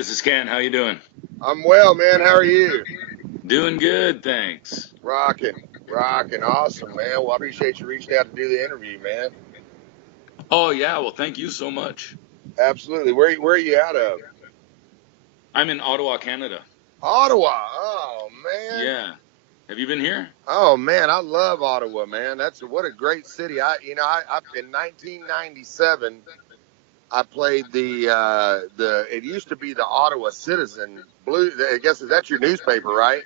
this is Ken. How you doing? I'm well, man. How are you? Doing good, thanks. Rocking. Awesome, man. Well, I appreciate you reaching out to do the interview, man. Oh yeah, well thank you so much. Absolutely. Where are you out of? I'm in Ottawa, Canada. Ottawa. Oh, man. Yeah. Have you been here? Oh, man. I love Ottawa, man. What a great city. I in 1997, I played it used to be the Ottawa Citizen Blues. I guess, is that your newspaper, right?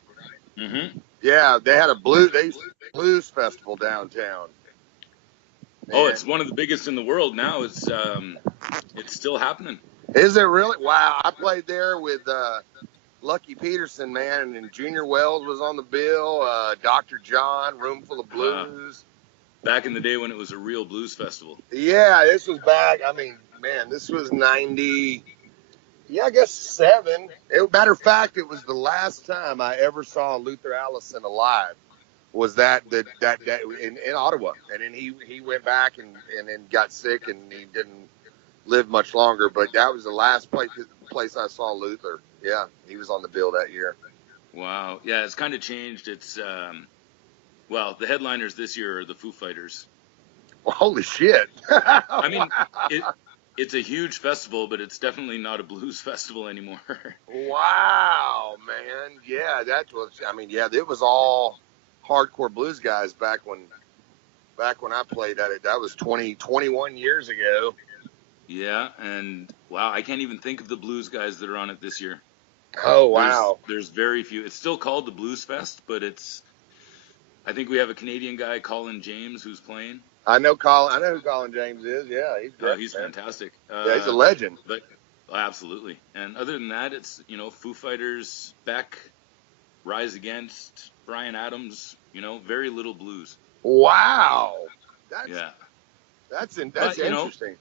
Mm-hmm. Yeah, they used to have a blues festival downtown. Oh, Man. it's one of the biggest in the world now. It's still happening. Is it really? Wow. I played there with Lucky Peterson, man, and then Junior Wells was on the bill, Dr. John, Roomful of Blues. Back in the day when it was a real blues festival. Yeah, this was back, this was 90, I guess 7. Matter of fact, it was the last time I ever saw Luther Allison alive. Was that in Ottawa. And then he went back and then got sick and he didn't live much longer, but that was the last place I saw Luther. Yeah, he was on the bill that year. Wow. Yeah, it's kind of changed. It's well, the headliners this year are the Foo Fighters. Well, holy shit. I mean, it's a huge festival, but it's definitely not a blues festival anymore. Wow, man. Yeah, it was all hardcore blues guys back when I played at it. That was 21 years ago. Yeah, and wow, I can't even think of the blues guys that are on it this year. Oh, wow. There's very few. It's still called the Blues Fest, but I think we have a Canadian guy, Colin James, who's playing. I know who Colin James is. Yeah, he's great. He's fantastic. Yeah, he's a legend. But absolutely. And other than that, it's, Foo Fighters, Beck, Rise Against, Bryan Adams, very little blues. Wow. That's but, interesting.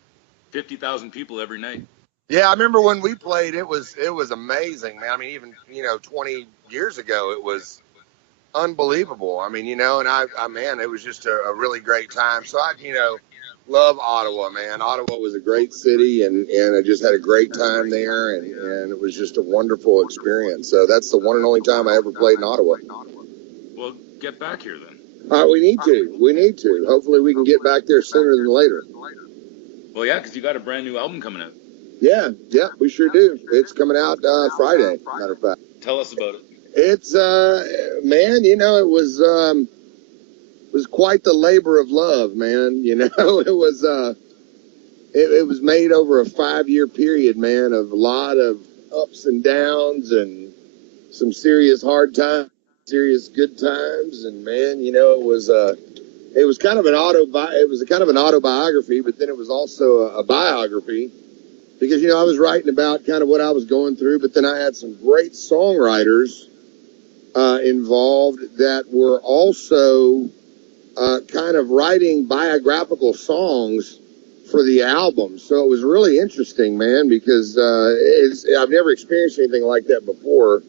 50,000 people every night. Yeah, I remember when we played, it was amazing, man. I mean, even, 20 years ago, it was unbelievable. I mean, man, it was just a really great time. So I love Ottawa, man. Ottawa was a great city and I just had a great time there and it was just a wonderful experience. So that's the one and only time I ever played in Ottawa. Well, get back here then. We need to. Hopefully we can get back there sooner than later. Well, yeah, because you got a brand new album coming out. Yeah, we sure do. It's coming out Friday, matter of fact. Tell us about it. It's man, it was quite the labor of love, man. It was made over a 5-year period, man, of a lot of ups and downs and some serious hard times, serious good times, and man, it was kind of an autobiography, but then it was also a biography because I was writing about kind of what I was going through, but then I had some great songwriters involved that were also kind of writing biographical songs for the album. So it was really interesting, man, because I've never experienced anything like that before.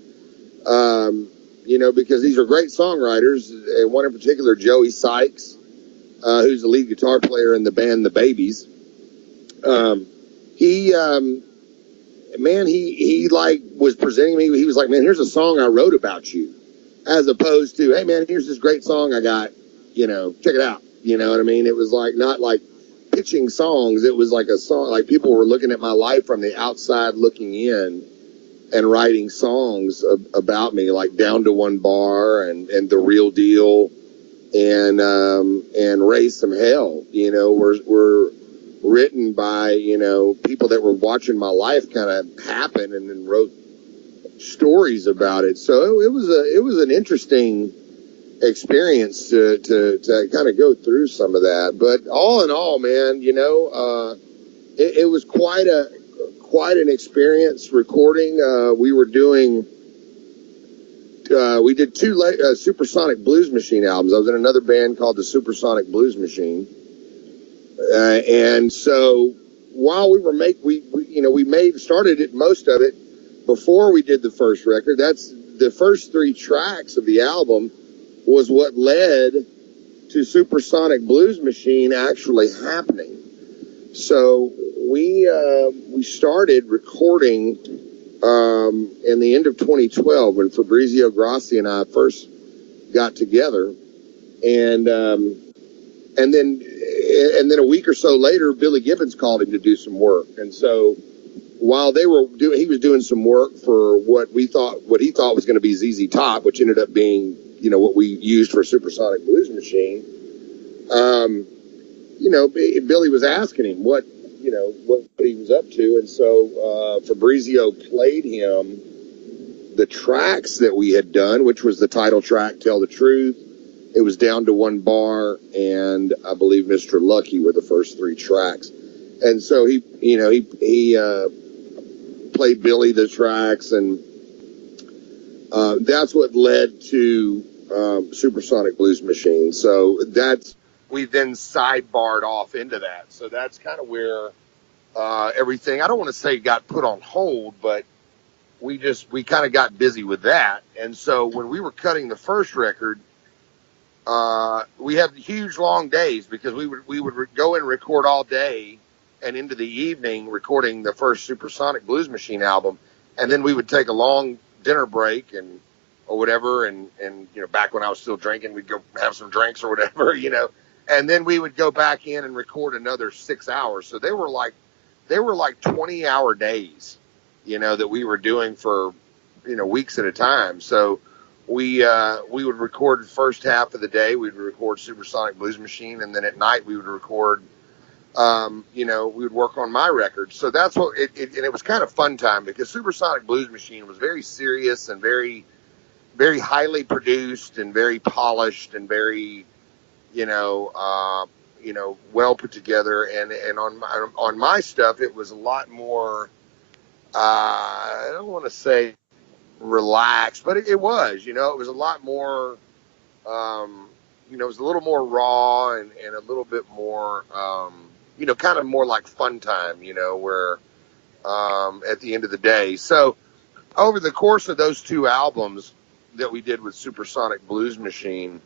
Because these are great songwriters, and one in particular, Joey Sykes, who's the lead guitar player in the band The Babies. He was presenting me. He was like, man, here's a song I wrote about you, as opposed to, hey man, here's this great song I got, check it out. You know what I mean? It was like, not like pitching songs. It was like a song, like people were looking at my life from the outside looking in and writing songs about me, like Down to One Bar and The Real Deal and Raise Some Hell, were written by, people that were watching my life kind of happen and then wrote stories about it. So it was an interesting experience to kind of go through some of that. But all in all, man, it was quite an experience recording. We did 2 Supersonic Blues Machine albums. I was in another band called the Supersonic Blues Machine. And so while we were started it, most of it before we did the first record. That's the first 3 tracks of the album was what led to Supersonic Blues Machine actually happening. So we started recording in the end of 2012 when Fabrizio Grassi and I first got together, and then a week or so later, Billy Gibbons called him to do some work, and so while he was doing some work for what he thought was going to be ZZ Top, which ended up being what we used for Supersonic Blues Machine. Billy was asking him what he was up to, and so Fabrizio played him the tracks that we had done, which was the title track, Tell the Truth. It was Down to One Bar, and I believe Mr. Lucky were the first three tracks. And so he played Billy the tracks, and that's what led to Supersonic Blues Machine. So we then sidebarred off into that. So that's kind of where everything, I don't want to say got put on hold, but we kind of got busy with that. And so when we were cutting the first record, we had huge long days because we would go and record all day and into the evening recording the first Supersonic Blues Machine album. And then we would take a long dinner break or whatever. And back when I was still drinking, we'd go have some drinks or whatever, and then we would go back in and record another 6 hours. So they were like 20-hour days, that we were doing for, weeks at a time. So we would record the first half of the day. We'd record Supersonic Blues Machine. And then at night we would record, we would work on my records. So that's what and it was kind of fun time because Supersonic Blues Machine was very serious and very, very highly produced and very polished and very, well put together. And on my stuff, it was a lot more, I don't want to say relaxed, but it was, it was a lot more, it was a little more raw and a little bit more, kind of more like fun time, where, at the end of the day. So over the course of those two albums that we did with Supersonic Blues Machine,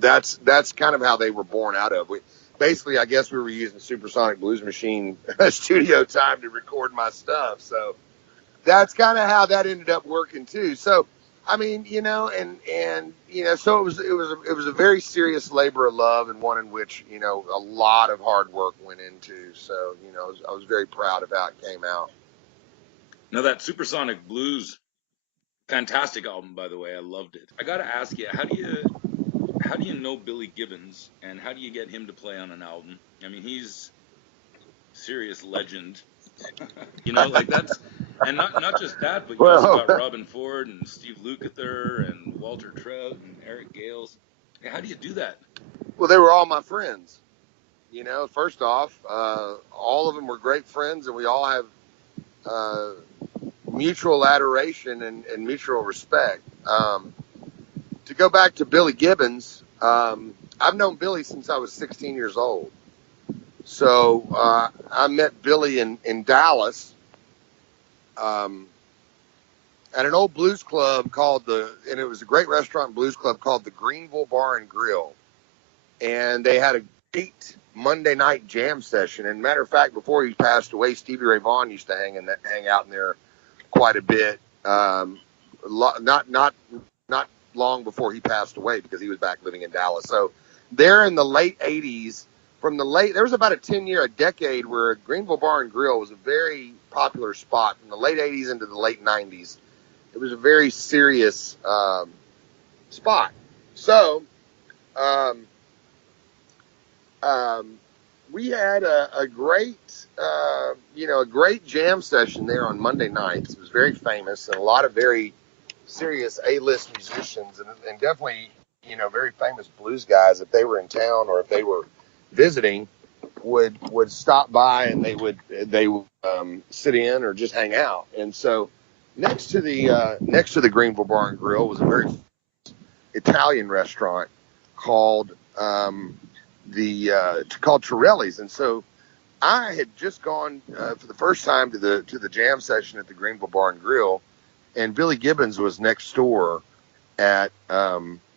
that's kind of how they were born out of. Basically, I guess we were using Supersonic Blues Machine studio time to record my stuff. So that's kind of how that ended up working too. So, I mean, so it was a very serious labor of love and one in which, a lot of hard work went into. So, I was very proud of how it came out. Now that Supersonic Blues, fantastic album, by the way. I loved it. I got to ask you, how do you know Billy Gibbons, and how do you get him to play on an album? I mean, he's serious legend. That's, and not just that, but you also got Robin Ford and Steve Lukather and Walter Trout and Eric Gales. How do you do that? Well, they were all my friends. First off, all of them were great friends, and we all have mutual adoration and mutual respect. To go back to Billy Gibbons, I've known Billy since I was 16 years old. So I met Billy in Dallas at an old blues club and it was a great restaurant blues club called the Greenville Bar and Grill. And they had a great Monday night jam session. And matter of fact, before he passed away, Stevie Ray Vaughan used to hang out in there quite a bit. Not long before he passed away because he was back living in Dallas. So there in the late 80s, there was about a decade where Greenville Bar and Grill was a very popular spot from the late 80s into the late 90s. It was a very serious spot. So we had a great jam session there on Monday nights. It was very famous, and a lot of very serious A-list musicians and definitely, very famous blues guys, if they were in town or if they were visiting, would stop by and they would sit in or just hang out. And so next to the Greenville Bar and Grill was a very Italian restaurant called Torelli's. And so I had just gone for the first time to the jam session at the Greenville Bar and Grill, and Billy Gibbons was next door at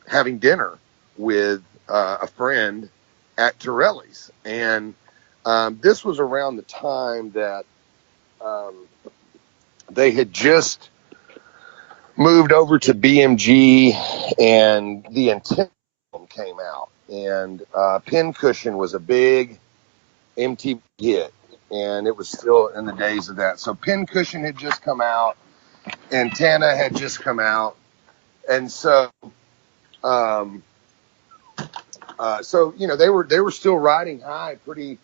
having dinner with a friend at Torelli's. And this was around the time that they had just moved over to BMG, and the Antenna came out, and Pincushion was a big MTV hit, and it was still in the days of that. So Pincushion had just come out, Antenna had just come out, and so so you know they were still riding high pretty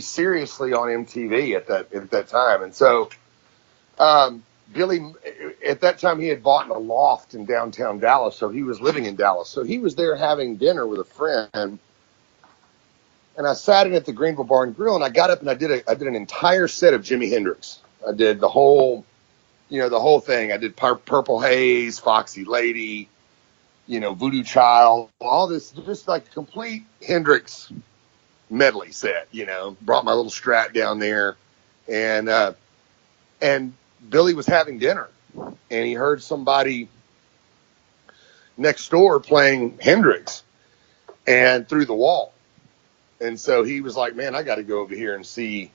seriously on MTV at that time, and so Billy, at that time, he had bought a loft in downtown Dallas, so he was living in Dallas. So he was there having dinner with a friend, and I sat in at the Greenville Bar and Grill, and I got up and I did an entire set of Jimi Hendrix. I did the whole thing. I did Purple Haze, Foxy Lady, Voodoo Child, all this, just like complete Hendrix medley set. Brought my little Strat down there, and Billy was having dinner, and he heard somebody next door playing Hendrix and through the wall. And so he was like, man, I got to go over here and see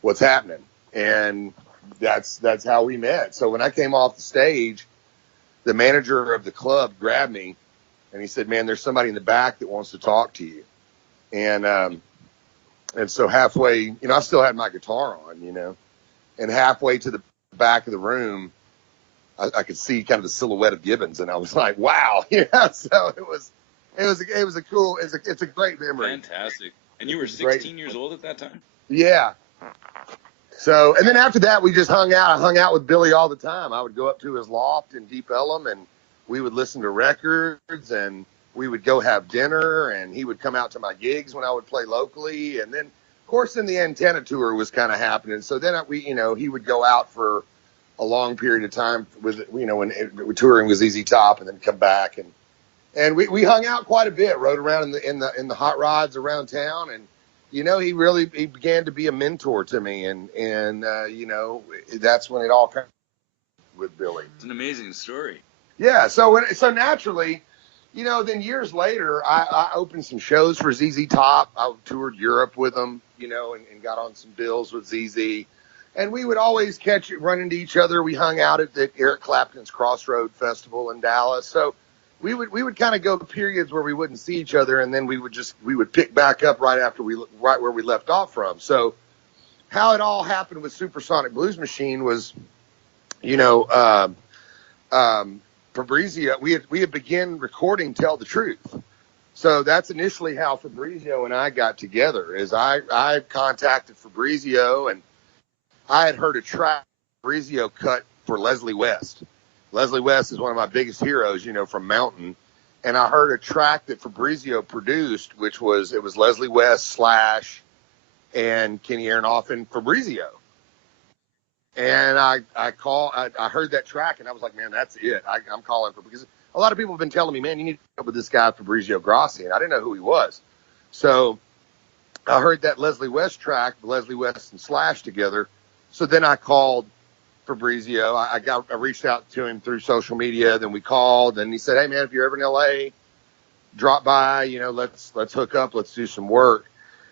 what's happening. And that's how we met. So when I came off the stage, the manager of the club grabbed me and he said, man, there's somebody in the back that wants to talk to you. And so halfway, I still had my guitar on, and halfway to the back of the room, I could see kind of the silhouette of Gibbons, and I was like, wow. So it's a great memory. Fantastic. And you were 16 years old at that time? Yeah. So, and then after that, we just hung out. I hung out with Billy all the time. I would go up to his loft in Deep Ellum, and we would listen to records, and we would go have dinner, and he would come out to my gigs when I would play locally. And then, of course, then the Antenna tour was kind of happening. So then he would go out for a long period of time with, when touring with ZZ Top, and then come back. And we hung out quite a bit, rode around in the hot rods around town. And, he began to be a mentor to me. And that's when it all came with Billy. It's an amazing story. Yeah. So naturally, then years later, I opened some shows for ZZ Top. I toured Europe with them, and got on some bills with ZZ. And we would always run into each other. We hung out at Eric Clapton's Crossroad Festival in Dallas. So we would kind of go periods where we wouldn't see each other, and then we would pick back up right where we left off from. So how it all happened with Supersonic Blues Machine was, Fabrizio, we had begun recording Tell the Truth. So that's initially how Fabrizio and I got together. Is I contacted Fabrizio, and I had heard a track Fabrizio cut for Leslie West. Leslie West is one of my biggest heroes, from Mountain. And I heard a track that Fabrizio produced, it was Leslie West, Slash, and Kenny Aronoff and Fabrizio. And I heard that track, and I was like, man, that's it. I'm calling for, because a lot of people have been telling me, man, you need to go with this guy, Fabrizio Grossi, and I didn't know who he was. So I heard that Leslie West track, Leslie West and Slash together. So then I called Fabrizio. I reached out to him through social media. Then we called, and he said, hey man, if you're ever in LA, drop by, let's hook up. Let's do some work.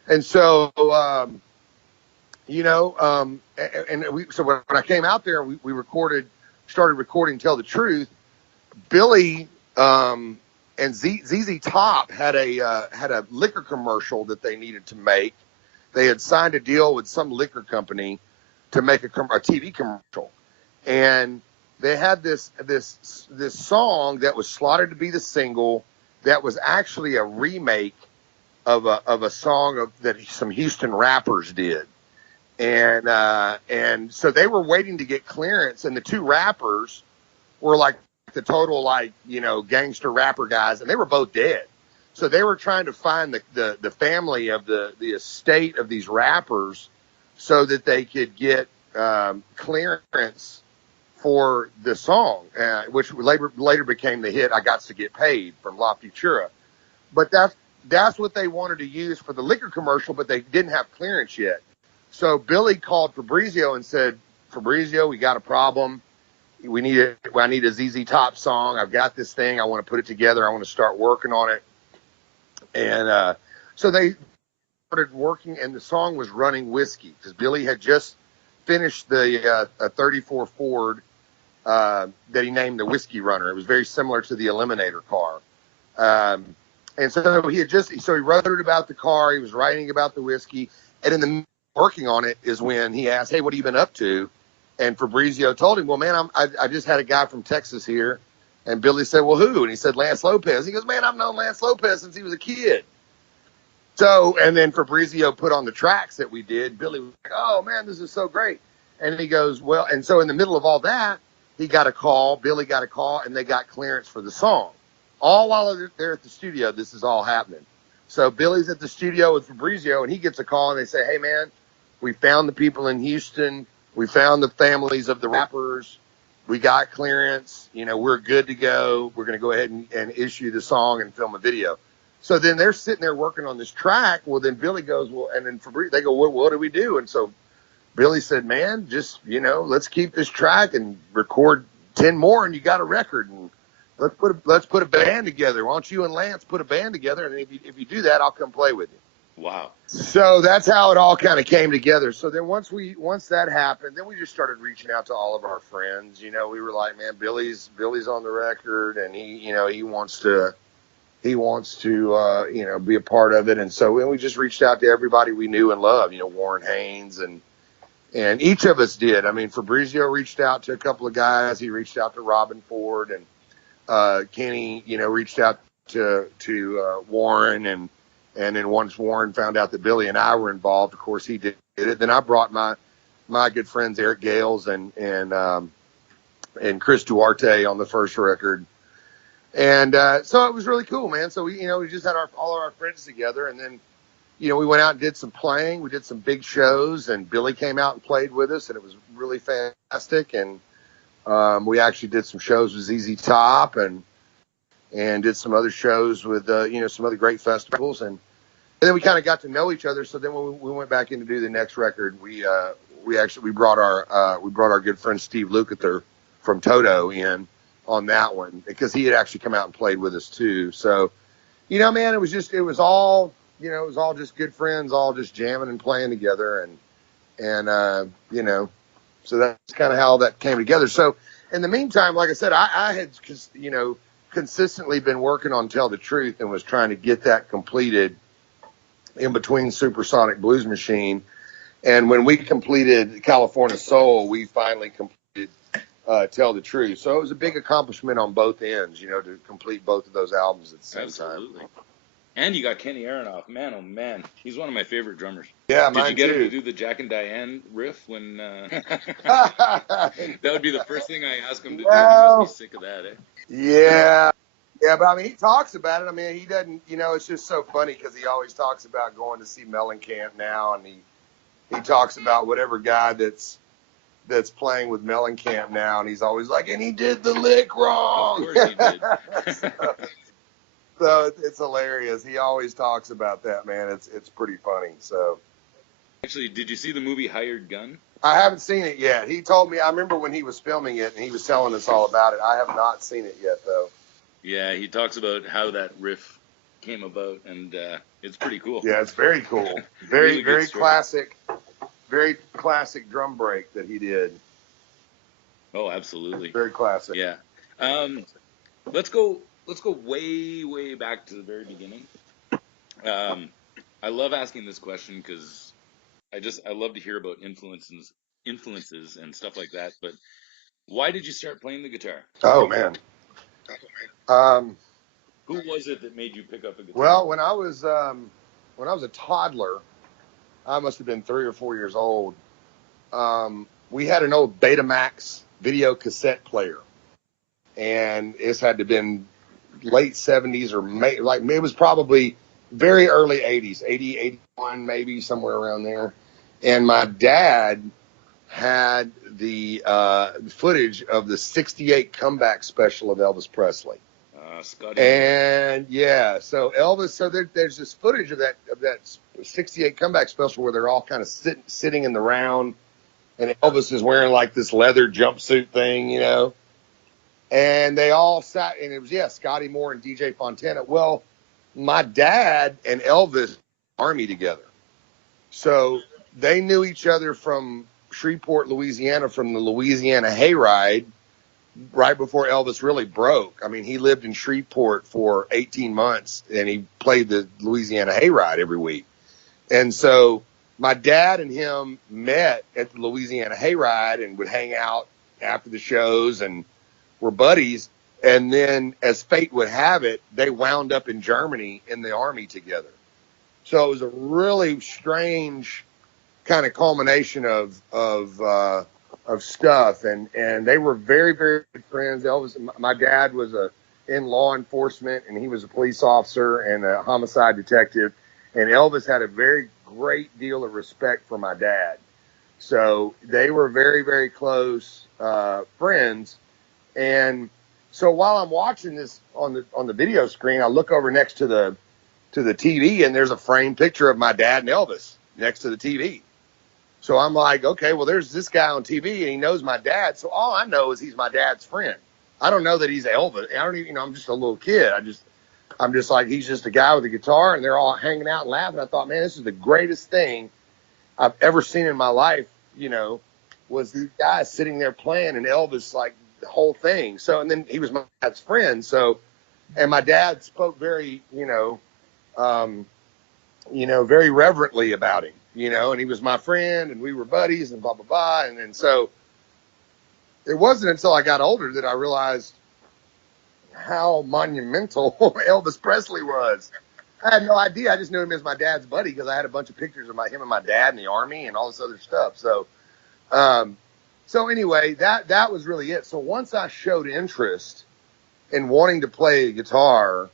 And so, so when I came out there, we started recording Tell the Truth. Billy and ZZ Top had a liquor commercial that they needed to make. They had signed a deal with some liquor company to make a TV commercial, and they had this song that was slotted to be the single that was actually a remake of a song that some Houston rappers did. And so they were waiting to get clearance, and the two rappers were like the total, gangster rapper guys, and they were both dead. So they were trying to find the family of the estate of these rappers so that they could get clearance for the song, which later became the hit I Got to Get Paid from La Futura. But that's what they wanted to use for the liquor commercial, but they didn't have clearance yet. So Billy called Fabrizio and said, Fabrizio, we got a problem. I need a ZZ Top song. I've got this thing. I want to put it together. I want to start working on it. And so they started working, and the song was Running Whiskey, because Billy had just finished the a 34 Ford that he named the Whiskey Runner. It was very similar to the Eliminator car. And so he wrote it about the car. He was writing about the whiskey. And in the working on it is when he asked, "Hey, what have you been up to?" And Fabrizio told him, "Well, man, I just had a guy from Texas here." And Billy said, "Well, who?" And he said, "Lance Lopez." He goes, "Man, I've known Lance Lopez since he was a kid." So, and then Fabrizio put on the tracks that we did. Billy was like, "Oh, man, this is so great." And he goes, "Well," and so in the middle of all that, he got a call, Billy got a call, and they got clearance for the song. All while they're at the studio, this is all happening. So Billy's at the studio with Fabrizio, and he gets a call, and they say, "Hey, man, we found the people in Houston. We found the families of the rappers. We got clearance. You know, we're good to go. We're going to go ahead and issue the song and film a video." So then they're sitting there working on this track. Well, then Billy goes, "Well," and then Fabrizio, they go, "Well, what do we do?" And so Billy said, "Man, just, you know, let's keep this track and record 10 more and you got a record. And let's put a band together. Why don't you and Lance put a band together? And if you do that, I'll come play with you." Wow. So that's how it all kind of came together. So then once that happened, then we just started reaching out to all of our friends. You know, we were like, "Man, Billy's on the record, and he wants to you know, be a part of it." And so we just reached out to everybody we knew and loved. You know, Warren Haynes and each of us did. I mean, Fabrizio reached out to a couple of guys. He reached out to Robin Ford, and Kenny, you know, reached out to Warren, and then once Warren found out that Billy and I were involved, of course he did it. Then I brought my good friends Eric Gales and Chris Duarte on the first record, and so it was really cool, man. So we just had all of our friends together, and then, you know, we went out and did some playing. We did some big shows, and Billy came out and played with us, and it was really fantastic. And we actually did some shows with ZZ Top and did some other shows with some other great festivals, and then we kind of got to know each other. So then when we went back in to do the next record, we brought our good friend Steve Lukather from Toto in on that one, because he had actually come out and played with us too. So, you know, man, it was all just good friends, all just jamming and playing together, and you know, so that's kind of how that came together. So in the meantime, like I said, I had just, you know, consistently been working on Tell the Truth and was trying to get that completed in between Supersonic Blues Machine. And when we completed California Soul, we finally completed Tell the Truth. So it was a big accomplishment on both ends, you know, to complete both of those albums at the same Absolutely. time. And you got Kenny Aronoff. Man, oh man, he's one of my favorite drummers. Yeah, Did you get him to too. do the Jack and Diane riff when? That would be the first thing I ask him to do. He must be sick of that, eh? Yeah. Yeah, but I mean, he talks about it. I mean, he doesn't, you know, it's just so funny because he always talks about going to see Mellencamp now, and he talks about whatever guy that's playing with Mellencamp now, and he's always like, "And he did the lick wrong." Of course he did. So it's hilarious. He always talks about that, man. It's pretty funny. So Actually, did you see the movie Hired Gun? I haven't seen it yet. He told me, I remember when he was filming it and he was telling us all about it. I have not seen it yet, though. Yeah, he talks about how that riff came about, and it's pretty cool. Yeah, it's very cool. Very, very classic drum break that he did. Oh, absolutely. Very classic. Yeah. Let's go way, way back to the very beginning. I love asking this question because I love to hear about influences and stuff like that. But why did you start playing the guitar? Oh man. Who was it that made you pick up a guitar? Well, when I was a toddler, I must have been 3 or 4 years old. We had an old Betamax video cassette player, and this had to have been late 70s or it was probably very early 80s, 80, 81, maybe somewhere around there. And my dad had the footage of the 68 comeback special of Elvis Presley. Scotty. And yeah, so Elvis, so there's this footage of that 68 comeback special where they're all kind of sitting in the round, and Elvis is wearing like this leather jumpsuit thing, you know, and they all sat, and it was, Scotty Moore and DJ Fontana. Well, my dad and Elvis Army together, so they knew each other from Shreveport, Louisiana, from the Louisiana Hayride right before Elvis really broke. I mean, he lived in Shreveport for 18 months, and he played the Louisiana Hayride every week. And so my dad and him met at the Louisiana Hayride and would hang out after the shows and were buddies. And then, as fate would have it, they wound up in Germany in the army together. So it was a really strange kind of culmination of stuff, and they were very, very good friends. Elvis, my dad was in law enforcement, and he was a police officer and a homicide detective, and Elvis had a very great deal of respect for my dad. So they were very, very close friends. And so while I'm watching this on the video screen, I look over next to the TV, and there's a framed picture of my dad and Elvis next to the TV. So I'm like, okay, well, there's this guy on TV, and he knows my dad. So all I know is he's my dad's friend. I don't know that he's Elvis. I don't even, I'm just a little kid. I'm just like, he's just a guy with a guitar, and they're all hanging out and laughing. I thought, man, this is the greatest thing I've ever seen in my life, was these guys sitting there playing, and Elvis, like, the whole thing. So, and then he was my dad's friend. So, and my dad spoke very, very reverently about him, and he was my friend, and we were buddies, and blah, blah, blah. And then so it wasn't until I got older that I realized how monumental Elvis Presley was. I had no idea. I just knew him as my dad's buddy because I had a bunch of pictures of him and my dad in the Army and all this other stuff. So, so anyway, that was really it. So once I showed interest in wanting to play guitar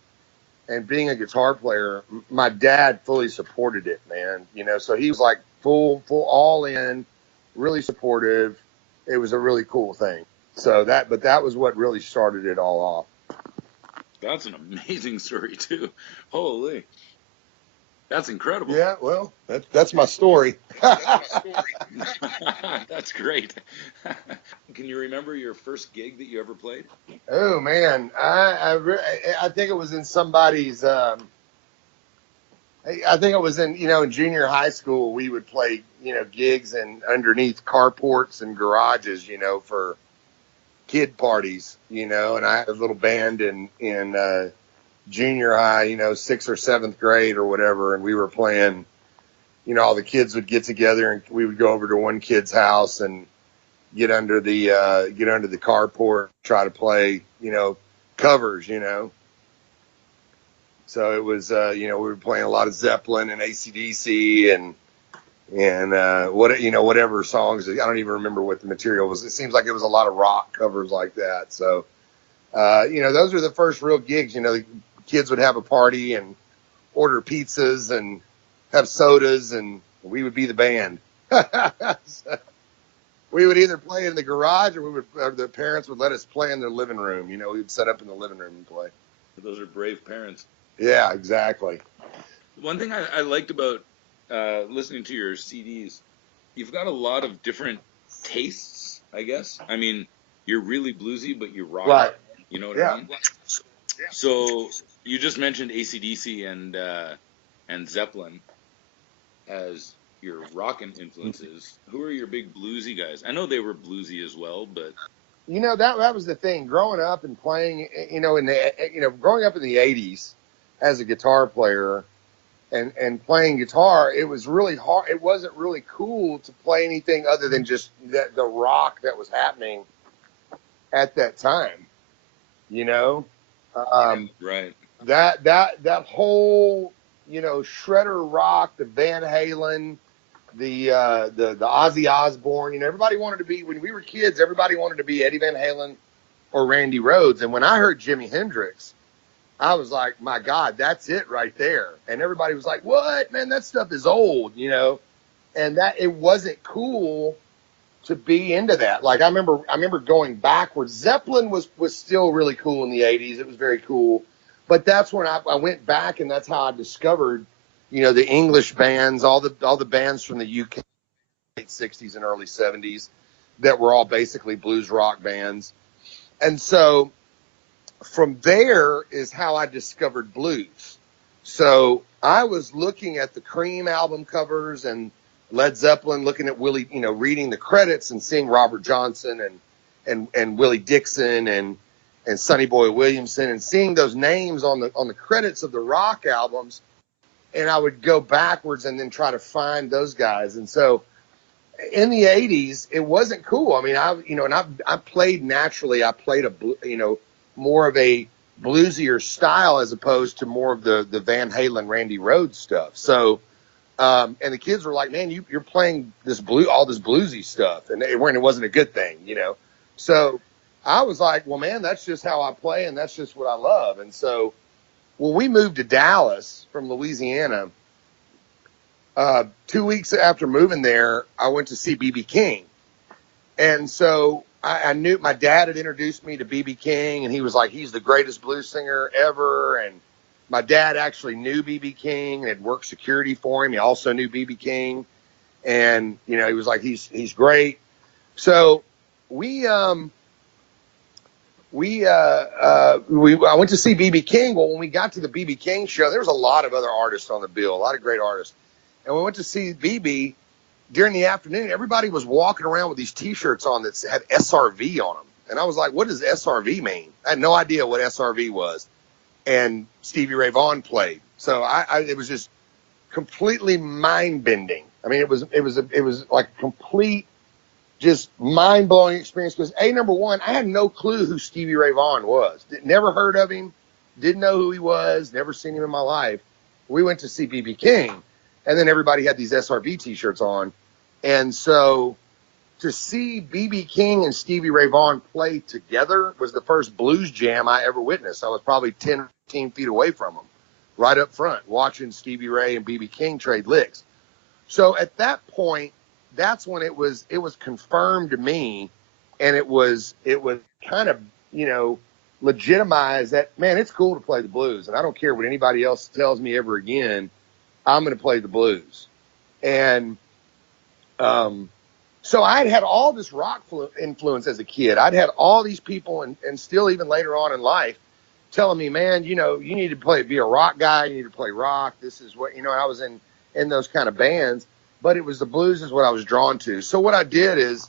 and being a guitar player, my dad fully supported it, man. So he was like full all in, really supportive. It was a really cool thing. So that was what really started it all off. That's an amazing story too. Holy, that's incredible. Yeah, well, that's my story. That's great. Can you remember your first gig that you ever played? Oh man, I think it was in somebody's. I think it was in in junior high school. We would play gigs and underneath carports and garages for kid parties, and I had a little band in junior high, 6th or 7th grade or whatever, and we were playing. All the kids would get together, and we would go over to one kid's house and get under the carport, try to play, covers, So it was, we were playing a lot of Zeppelin and AC/DC and whatever songs. I don't even remember what the material was. It seems like it was a lot of rock covers like that. So, those were the first real gigs. The kids would have a party and order pizzas and have sodas, and we would be the band. So we would either play in the garage or the parents would let us play in their living room. We'd set up in the living room and play. Those are brave parents. Yeah, exactly. One thing I liked about listening to your CDs, you've got a lot of different tastes, I guess. I mean, you're really bluesy, but you're rock. Right. You know what I mean? So you just mentioned AC/DC and Zeppelin as your rockin' influences. Who are your big bluesy guys? I know they were bluesy as well, but that was the thing. Growing up and playing, growing up in the '80s as a guitar player and playing guitar, it was really hard. It wasn't really cool to play anything other than just the rock that was happening at that time. Right. That whole shredder rock, the Van Halen, the Ozzy Osbourne. Everybody wanted to be, when we were kids, everybody wanted to be Eddie Van Halen or Randy Rhoads. And when I heard Jimi Hendrix, I was like, my God, that's it right there. And everybody was like, what, man, that stuff is old, and that it wasn't cool to be into that. Like I remember going backwards. Zeppelin was still really cool in the '80s. It was very cool. But that's when I went back, and that's how I discovered, the English bands, all the bands from the UK, late '60s and early '70s, that were all basically blues rock bands. And so from there is how I discovered blues. So I was looking at the Cream album covers and Led Zeppelin, looking at Willie, reading the credits and seeing Robert Johnson and Willie Dixon and Sonny Boy Williamson, and seeing those names on the credits of the rock albums. And I would go backwards and then try to find those guys. And so in the 80s, it wasn't cool. I mean, I played naturally. I played more of a bluesier style as opposed to more of the Van Halen, Randy Rhoads stuff. So, and the kids were like, man, you're playing all this bluesy stuff. And it wasn't a good thing, So I was like, well, man, that's just how I play. And that's just what I love. And so when we moved to Dallas from Louisiana, 2 weeks after moving there, I went to see B.B. King. And so I knew my dad had introduced me to B.B. King, and he was like, he's the greatest blues singer ever. And my dad actually knew B.B. King and had worked security for him. He also knew B.B. King. And, he was like, he's great. So I went to see B.B. King. Well, when we got to the B.B. King show, there was a lot of other artists on the bill, a lot of great artists. And we went to see B.B. during the afternoon. Everybody was walking around with these T-shirts on that had SRV on them. And I was like, what does SRV mean? I had no idea what SRV was. And Stevie Ray Vaughan played. So it was just completely mind-bending. I mean, it was like a complete, just mind-blowing experience. Because number one, I had no clue who Stevie Ray Vaughan was. Never heard of him. Didn't know who he was. Never seen him in my life. We went to see B.B. King. And then everybody had these SRV T-shirts on. And so to see B.B. King and Stevie Ray Vaughan play together was the first blues jam I ever witnessed. I was probably 10 or 15 feet away from them, right up front, watching Stevie Ray and B.B. King trade licks. So at that point, that's when it was confirmed to me, and it was kind of, legitimized that, man, it's cool to play the blues. And I don't care what anybody else tells me ever again. I'm going to play the blues. And so I'd had all this rock influence as a kid. I'd had all these people and still even later on in life telling me, man, you need to be a rock guy. You need to play rock. This is what, I was in those kind of bands, but it was the blues is what I was drawn to. So what I did is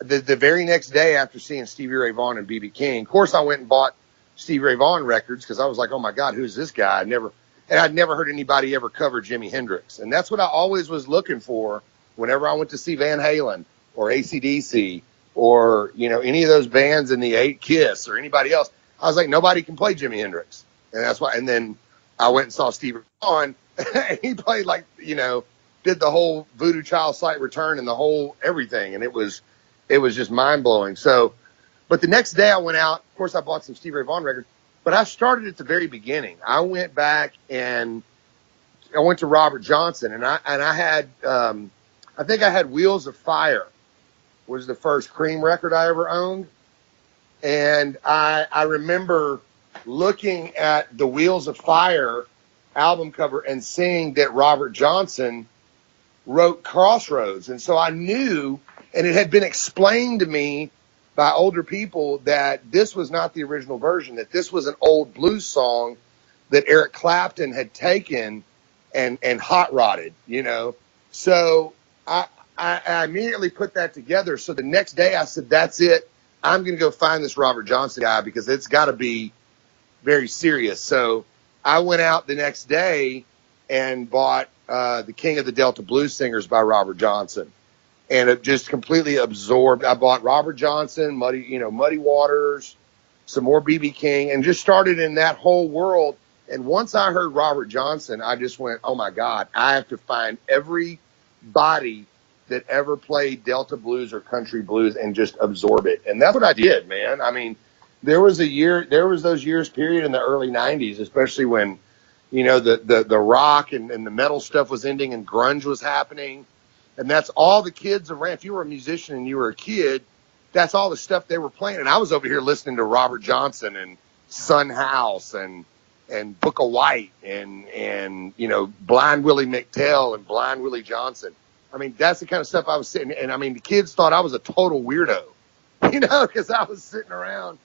the very next day after seeing Stevie Ray Vaughan and B.B. King, of course I went and bought Stevie Ray Vaughan records because I was like, oh my God, who's this guy? I'd never heard anybody ever cover Jimi Hendrix. And that's what I always was looking for whenever I went to see Van Halen or AC/DC or, any of those bands in the 8 Kiss or anybody else. I was like, nobody can play Jimi Hendrix. And that's why. And then I went and saw Steve Vaughan, and he played did the whole Voodoo Child Sight Return and the whole everything. And it was just mind blowing. So, but the next day I went out, of course I bought some Steve Ray Vaughan records. But I started at the very beginning. I went back and I went to Robert Johnson, and I had I think I had Wheels of Fire was the first Cream record I ever owned, and I remember looking at the Wheels of Fire album cover and seeing that Robert Johnson wrote Crossroads, and so I knew, and it had been explained to me by older people that this was not the original version, that this was an old blues song that Eric Clapton had taken and hot rodded, So I immediately put that together. So the next day I said, that's it. I'm going to go find this Robert Johnson guy because it's got to be very serious. So I went out the next day and bought The King of the Delta Blues Singers by Robert Johnson. And it just completely absorbed. I bought Robert Johnson, Muddy Waters, some more B.B. King, and just started in that whole world. And once I heard Robert Johnson, I just went, oh, my God, I have to find everybody that ever played Delta blues or country blues and just absorb it. And that's what I did, man. I mean, there was those years period in the early 90s, especially when, the rock and the metal stuff was ending and grunge was happening. And that's all the kids around. If you were a musician and you were a kid, that's all the stuff they were playing. And I was over here listening to Robert Johnson and Son House and Book of White and Blind Willie McTell and Blind Willie Johnson. I mean, that's the kind of stuff I was sitting. And I mean, the kids thought I was a total weirdo, because I was sitting around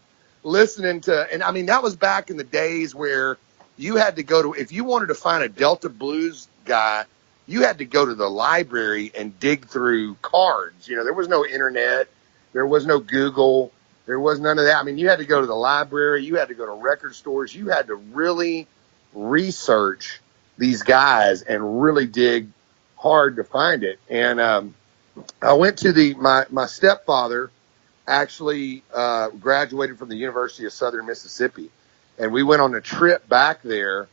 listening to. And I mean, that was back in the days where you had to go to, if you wanted to find a Delta blues guy, you had to go to the library and dig through cards. You know, there was no internet, there was no Google, there was none of that. I mean, you had to go to the library, you had to go to record stores, you had to really research these guys and really dig hard to find it. And I went to my stepfather actually graduated from the University of Southern Mississippi, and we went on a trip back there.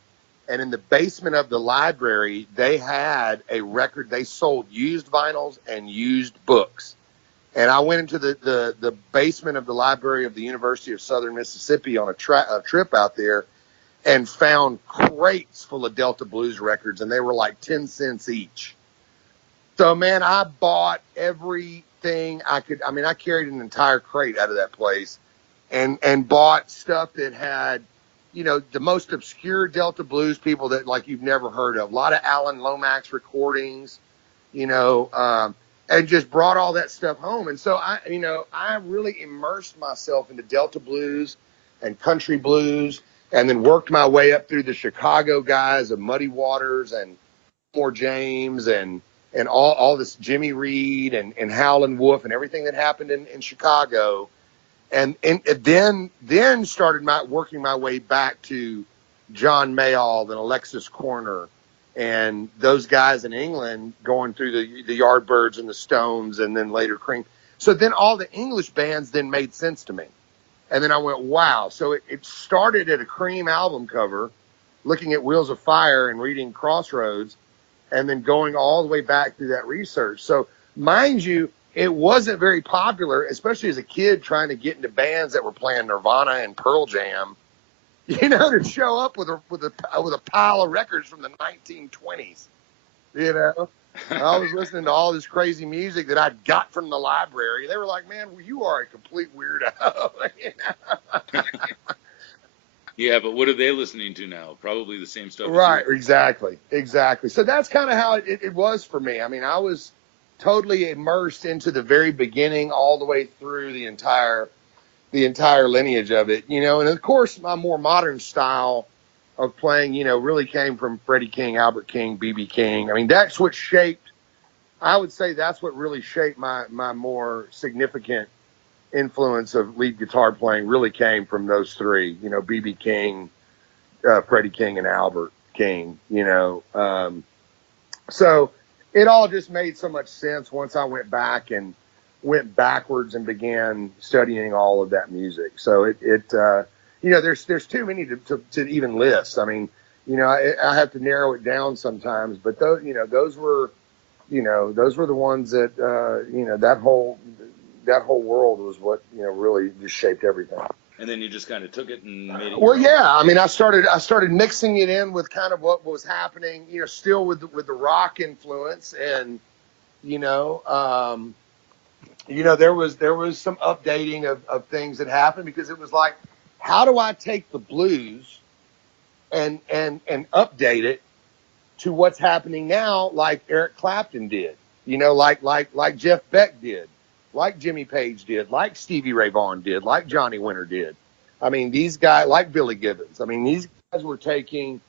And in the basement of the library, they had a record. They sold used vinyls and used books. And I went into the basement of the library of the University of Southern Mississippi on a trip out there and found crates full of Delta Blues records, and they were like 10 cents each. So, man, I bought everything I could. I mean, I carried an entire crate out of that place and bought stuff that had, you know, the most obscure Delta Blues people that, like, you've never heard of. A lot of Alan Lomax recordings, you know, and just brought all that stuff home. And so, I really immersed myself into Delta Blues and country blues, and then worked my way up through the Chicago guys of Muddy Waters and More James and all this Jimmy Reed and Howlin' Wolf and everything that happened in Chicago. And then started working my way back to John Mayall and Alexis Corner and those guys in England, going through the Yardbirds and the Stones and then later Cream. So then all the English bands then made sense to me. And then I went, wow. So it started at a Cream album cover, looking at Wheels of Fire and reading Crossroads, and then going all the way back through that research. So mind you, it wasn't very popular, especially as a kid trying to get into bands that were playing Nirvana and Pearl Jam, you know, to show up with a pile of records from the 1920s. You know, I was listening to all this crazy music that I'd got from the library. They were like, "Man, well, you are a complete weirdo." You know? Yeah, but what are they listening to now? Probably the same stuff. Right, exactly. So that's kind of how it was for me. I mean, I was totally immersed into the very beginning all the way through the entire lineage of it, you know. And of course, my more modern style of playing, you know, really came from Freddie King, Albert King, B.B. King. I mean, that's what shaped, I would say that's what really shaped my more significant influence of lead guitar playing really came from those three, you know, B.B. King, Freddie King, and Albert King, you know. So it all just made so much sense once I went backwards and began studying all of that music. So it you know, there's too many to even list. I mean, you know, I have to narrow it down sometimes, but those were the ones that, you know, that whole world was what, you know, really just shaped everything. And then you just kind of took it and made it. Well, yeah. I mean, I started mixing it in with kind of what was happening, you know, still with the rock influence, and you know, there was some updating of things that happened, because it was like, how do I take the blues and update it to what's happening now, like Eric Clapton did, you know, like Jeff Beck did, like Jimmy Page did, like Stevie Ray Vaughan did, like Johnny Winter did. I mean, these guys, like Billy Gibbons. I mean, these guys were taking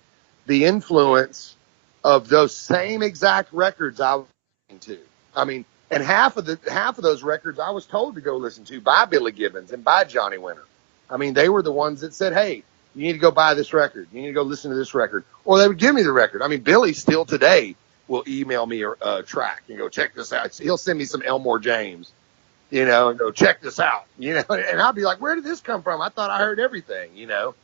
the influence of those same exact records I was listening to. I mean, and half of those records I was told to go listen to by Billy Gibbons and by Johnny Winter. I mean, they were the ones that said, "Hey, you need to go buy this record. You need to go listen to this record," or they would give me the record. I mean, Billy still today will email me a track and go, "Check this out." He'll send me some Elmore James, you know, and go, "Check this out," you know, and I'll be like, "Where did this come from? I thought I heard everything," you know.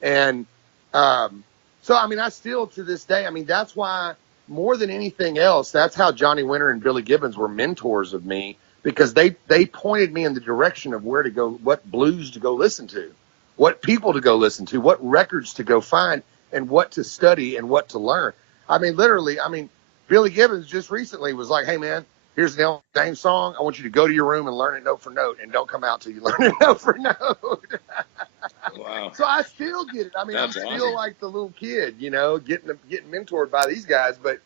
And so, I mean, I still, to this day, I mean, that's why, more than anything else, that's how Johnny Winter and Billy Gibbons were mentors of me, because they pointed me in the direction of where to go, what blues to go listen to, what people to go listen to, what records to go find, and what to study and what to learn. I mean, literally, I mean, Billy Gibbons just recently was like, "Hey, man, here's an Elmore James song. I want you to go to your room and learn it note for note, and don't come out till you learn it note for note." Wow. So I still get it. I mean, That's I'm still awesome. like the little kid, you know, getting mentored by these guys. But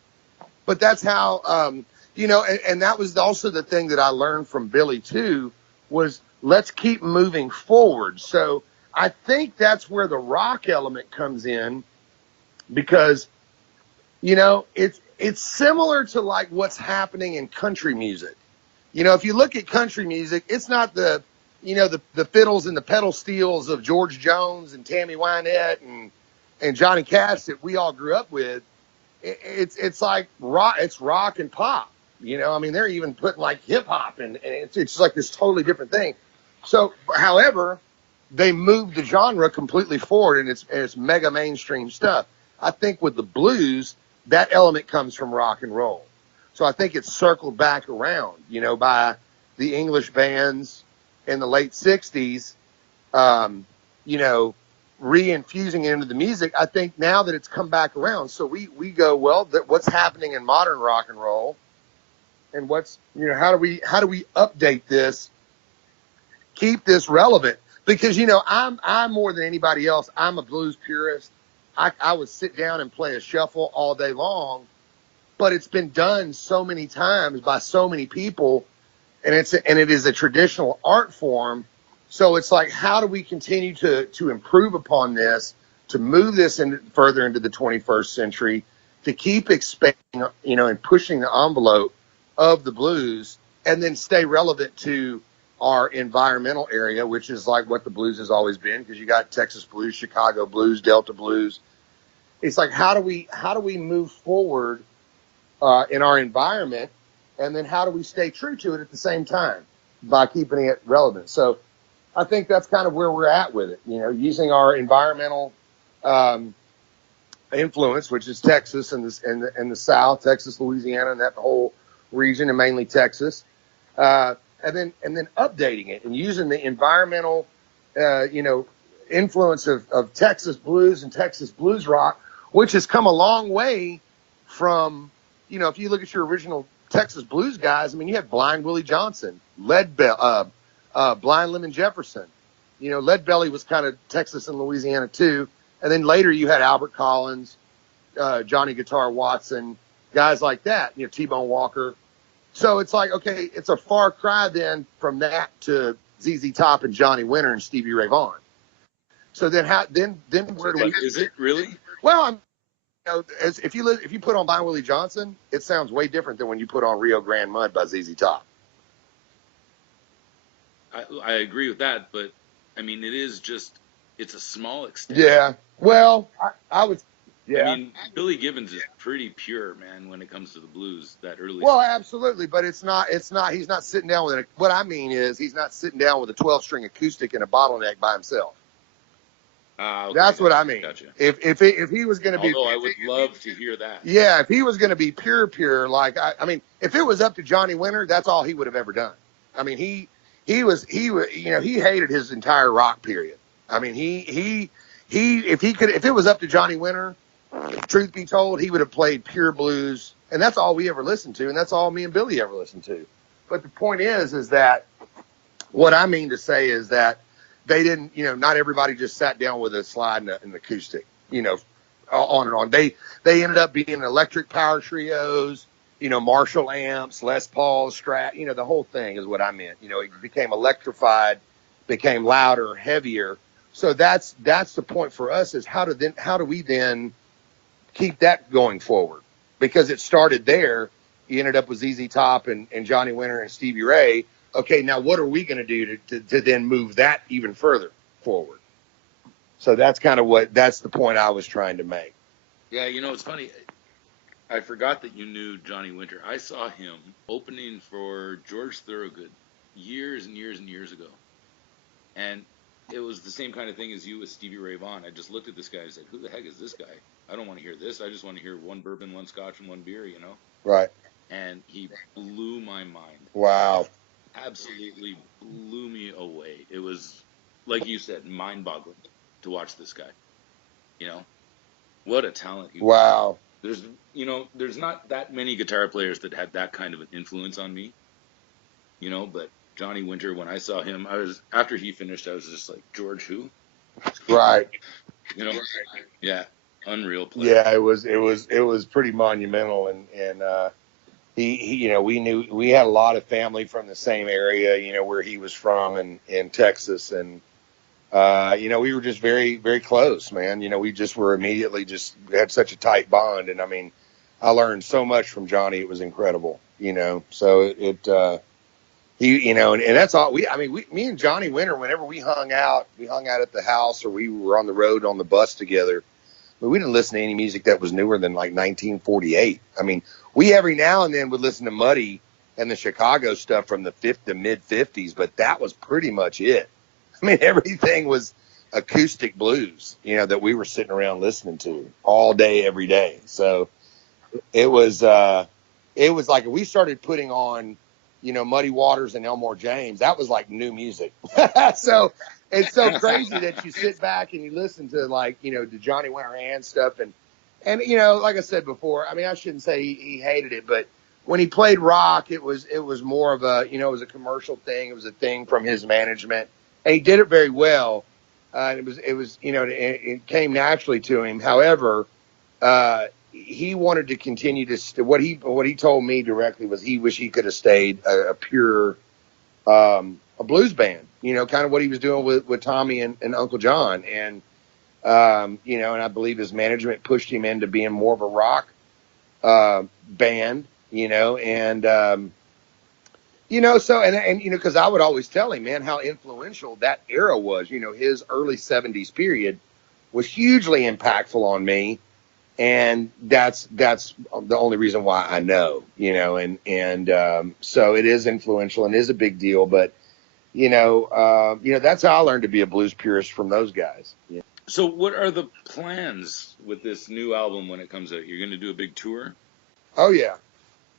that's how, you know, and that was also the thing that I learned from Billy too, was let's keep moving forward. So I think that's where the rock element comes in, because, you know, it's similar to like what's happening in country music. You know, if you look at country music, it's not the, you know, the fiddles and the pedal steels of George Jones and Tammy Wynette and Johnny Cash that we all grew up with. It's like rock. It's rock and pop. You know, I mean, they're even putting like hip hop, and it's like this totally different thing. So, however, they moved the genre completely forward, and it's mega mainstream stuff. I think with the blues, that element comes from rock and roll. So I think it's circled back around, you know, by the English bands in the late 60s, you know, re-infusing it into the music. I think now that it's come back around, so we go, well, what's happening in modern rock and roll, and what's, you know, how do we update this, keep this relevant? Because, you know, I'm more than anybody else, I'm a blues purist. I would sit down and play a shuffle all day long, but it's been done so many times by so many people, and it is a traditional art form. So it's like, how do we continue to improve upon this, to move this further into the 21st century, to keep expanding, you know, and pushing the envelope of the blues, and then stay relevant to our environmental area, which is like what the blues has always been, because you got Texas blues, Chicago blues, Delta blues. It's like, how do we move forward in our environment, and then how do we stay true to it at the same time by keeping it relevant? So I think that's kind of where we're at with it, you know, using our environmental influence, which is Texas and the South, Texas, Louisiana, and that whole region, and mainly Texas, and then updating it and using the environmental, you know, influence of Texas blues and Texas blues rock, which has come a long way from, you know, if you look at your original Texas blues guys, I mean, you had Blind Willie Johnson, Blind Lemon Jefferson. You know, Lead Belly was kind of Texas and Louisiana too. And then later you had Albert Collins, Johnny Guitar Watson, guys like that, you know, T-Bone Walker. So it's like, okay, it's a far cry then from that to ZZ Top and Johnny Winter and Stevie Ray Vaughan. So then where do we? Is it really? Well, you know, if you put on Blind Willie Johnson, it sounds way different than when you put on Rio Grande Mud by ZZ Top. I agree with that, but I mean, it's a small extension. Yeah. Well, I would. Yeah. I mean, Billy Gibbons is pretty pure, man, when it comes to the blues. That early. Well, stuff. absolutely, but it's not. He's not sitting down with what I mean is he's not sitting down with a 12-string acoustic and a bottleneck by himself. Okay, that's what I mean. Gotcha. If he was going to be, although I would love to hear that. Yeah, if he was going to be pure, like I mean, if it was up to Johnny Winter, that's all he would have ever done. I mean, he was, you know, he hated his entire rock period. I mean, if it was up to Johnny Winter, truth be told, he would have played pure blues, and that's all we ever listened to, and that's all me and Billy ever listened to. But the point is that what I mean to say is that they didn't, you know, not everybody just sat down with a slide and an acoustic, you know, on and on. They ended up being electric power trios, you know, Marshall amps, Les Paul, Strat, you know, the whole thing is what I meant. You know, it became electrified, became louder, heavier. So that's the point for us, is how do we then keep that going forward? Because it started there. You ended up with ZZ Top and Johnny Winter and Stevie Ray. Okay, now what are we going to do to then move that even further forward? So that's the point I was trying to make. Yeah, you know, it's funny. I forgot that you knew Johnny Winter. I saw him opening for George Thorogood years and years and years ago. And it was the same kind of thing as you with Stevie Ray Vaughan. I just looked at this guy and said, who the heck is this guy? I don't want to hear this. I just want to hear one bourbon, one scotch, and one beer, you know? Right. And he blew my mind. Wow. Absolutely blew me away. It was, like you said, mind-boggling to watch this guy. You know? What a talent he was. Wow. There's not that many guitar players that had that kind of an influence on me. You know, but Johnny Winter, when I saw him, after he finished, I was just like, George who? Right. You know? Yeah. Unreal player. Yeah, it was pretty monumental, and he you know, we had a lot of family from the same area, you know, where he was from in Texas, and you know, we were just very, very close, man. You know, we just were immediately just had such a tight bond, and I mean, I learned so much from Johnny. It was incredible, So he, and that's all me and Johnny Winter, whenever we hung out at the house or we were on the road on the bus together. We didn't listen to any music that was newer than like 1948. I mean, we every now and then would listen to Muddy and the Chicago stuff from the mid 50s, but that was pretty much it. I mean, everything was acoustic blues, that we were sitting around listening to all day, every day. So it was like we started putting on, Muddy Waters and Elmore James. That was like new music. So it's so crazy that you sit back and you listen to the Johnny Winter and stuff. And, like I said before, I mean, I shouldn't say he hated it, but when he played rock, it was more of a, it was a commercial thing. It was a thing from his management, and he did it very well. It was, it came naturally to him. However, he wanted to continue to what he told me directly was he wished he could have stayed a pure a blues band, kind of what he was doing with Tommy and Uncle John. And, and I believe his management pushed him into being more of a rock band, because I would always tell him, man, how influential that era was. His early 70s period was hugely impactful on me. And that's the only reason why I know, so it is influential and is a big deal. But, that's how I learned to be a blues purist from those guys. Yeah. So what are the plans with this new album when it comes out? You're going to do a big tour? Oh, yeah.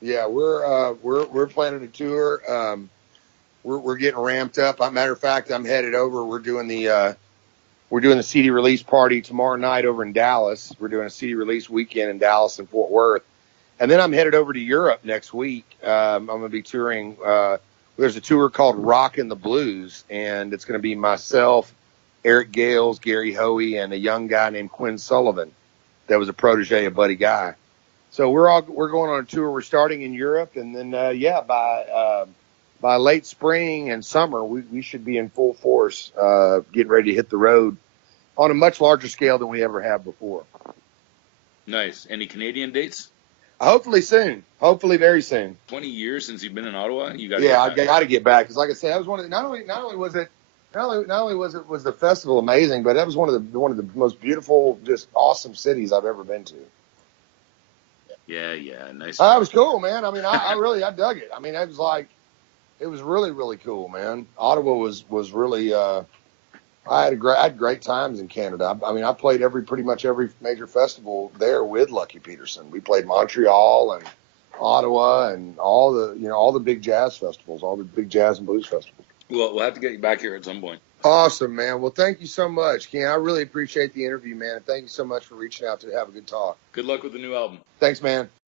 Yeah, we're planning a tour. We're getting ramped up. Matter of fact, I'm headed over. We're doing the CD release party tomorrow night over in Dallas. We're doing a CD release weekend in Dallas and Fort Worth. And then I'm headed over to Europe next week. I'm going to be touring. There's a tour called Rockin' the Blues, and it's going to be myself, Eric Gales, Gary Hoey, and a young guy named Quinn Sullivan that was a protege of Buddy Guy. So we're going on a tour. We're starting in Europe, and then, by late spring and summer, we should be in full force, getting ready to hit the road on a much larger scale than we ever have before. Nice. Any Canadian dates? Hopefully soon. Hopefully very soon. 20 years since you've been in Ottawa? You got I got to get back. Because like I said, that was one of the, not only was the festival amazing, but that was one of the most beautiful, just awesome cities I've ever been to. Yeah, nice. It was cool, man. I mean, I really dug it. I mean, it was really, really cool, man. Ottawa was really. I had great times in Canada. I mean, I played pretty much every major festival there with Lucky Peterson. We played Montreal and Ottawa and all the big jazz festivals, all the big jazz and blues festivals. Well, we'll have to get you back here at some point. Awesome, man. Well, thank you so much, Ken. I really appreciate the interview, man. And thank you so much for reaching out to have a good talk. Good luck with the new album. Thanks, man.